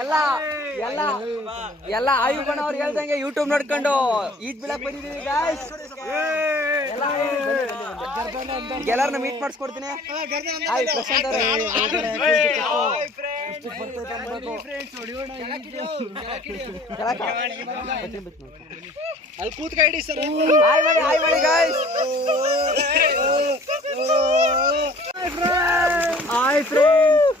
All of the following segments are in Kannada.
ಎಲ್ಲ ಎಲ್ಲ ಎಲ್ಲ ಆಯುಗಣ ಅವ್ರು ಹೇಳ್ದಂಗೆ ಯೂಟ್ಯೂಬ್ ನೋಡ್ಕೊಂಡು ಈದ್ ಬಿಡಕ್ ಬಂದಿದೀವಿ ಗಾಯ್ಸ್ ಎಲ್ಲಾರನ್ನ ಮೀಟ್ ಮಾಡಿಸ್ಕೊಡ್ತೀನಿ. ಹಾಯ್ ಪ್ರಶಾಂತ್ ಅವ್ರೆ. ಅಲ್ಲಿ ಕೂತ್ಕೊಳ್ಳಿ ಸರ್ ಹಾಯ್ ಮಾಡಿ ಹಾಯ್ ಮಾಡಿ ಗಾಯ್ಸ್ ಹಾಯ್ ಫ್ರೆಂಡ್ಸ್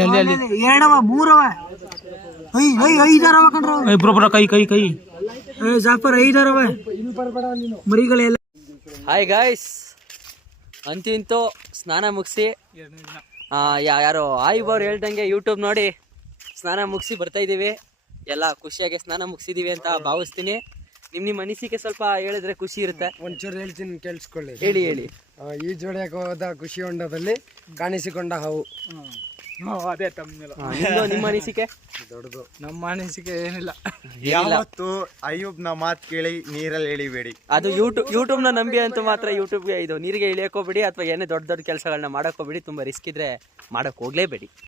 ಏ ಎರಡವ ಮೂರವ? I I ಐದಾರವ ಕಣ್ರ? ಇಬ್ರೊಬ್ಬರ ಕೈ ಕೈ ಕೈ. ಜಾಫರ್ ಐದಾರವ? ಮರಿಗಳೆಲ್ಲ ಹಾಯ್ ಗಾಯ್ಸ್ ಅಂತಿಂತೂ ಸ್ನಾನ ಮುಗಿಸಿ. ಯಾರು ಆಯುಬ್ ಅವ್ರು ಹೇಳ್ದಂಗೆ ಯೂಟ್ಯೂಬ್ ನೋಡಿ. ಸ್ನಾನ ಮುಗಿಸಿ ಬರ್ತಾ ಇದ್ದೀವಿ ಎಲ್ಲ ಖುಷಿಯಾಗಿ ಸ್ನಾನ ಮುಗಿಸಿದೀವಿ ಅಂತ ಭಾವಿಸ್ತೀನಿ. ನಿಮ್ಮ ನಿಮ್ಮ ಅನಿಸಿಕೆ ಸ್ವಲ್ಪ ಹೇಳಿದ್ರೆ ಖುಷಿ ಇರುತ್ತೆ. ಒಂಚೂರು ಹೇಳ್ತೀನಿ ಕೇಳಿಸ್ಕೊಳ್ಳಿ. ಹೇಳಿ ಹೇಳಿ. ಈ ಈಜೊಡೆಯಕ್ಕೆ ಹೋದ ಖುಷಿ ಹೊಂಡದಲ್ಲಿ ಕಾಣಿಸಿಕೊಂಡ ಹಾವು. ಅದೇ ತಮ್ಮನೆಲ್ಲ ನಿಮ್ದು ನಿಮ್ಮ ಅನಿಸಿಕೆ? ದೊಡ್ಡದು. ನಮ್ಮ ಅನಿಸಿಕೆ ಏನಿಲ್ಲ. ಯಾವತ್ತು ಅಯ್ಯೂಬ್ನ ಮಾತ್ ಕೇಳಿ ನೀರಲ್ಲಿ ಎಳಿಬೇಡಿ. ಅದು ಯೂಟ್ಯೂಬ್ ಯೂಟ್ಯೂಬ್ನ ನಂಬಿ ಅಂತೂ ಮಾತ್ರ ಯೂಟ್ಯೂಬ್ಗೆ ಇದು ನೀರಿಗೆ ಇಳಿಯೋಕೋಬೇಡಿ ಅಥವಾ ಏನೇ ದೊಡ್ಡ ದೊಡ್ಡ ಕೆಲಸಗಳನ್ನ ಮಾಡೋಕೋಬೇಡಿ ತುಂಬಾ ರಿಸ್ಕ್ ಇದ್ರೆ ಮಾಡೋಕೆ ಹೋಗಲೇಬೇಡಿ.